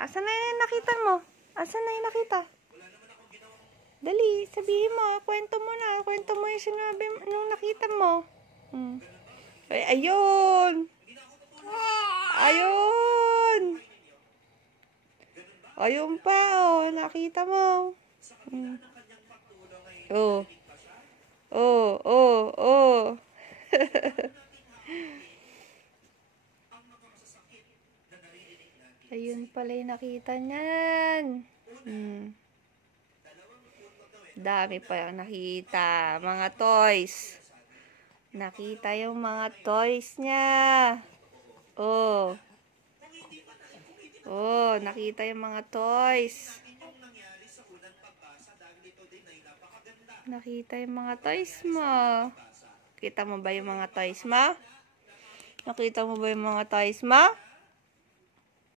Asan na yung nakita mo? Asan na yung nakita? Dali, sabihin mo. Kwento mo na. Kwento mo yung sinabi nung nakita mo. Ay, ayun! Ayun! Ayun pa, oh. Nakita mo. Oh. Oh, oh, oh. Ayun pala yung nakita niyan. Dami pa yung nakita. Mga toys. Nakita yung mga toys niya. Oh. Oh, nakita yung mga toys. Nakita yung mga toys mo. Kita mo ba yung mga toys mo? Nakita mo ba yung mga toys mo?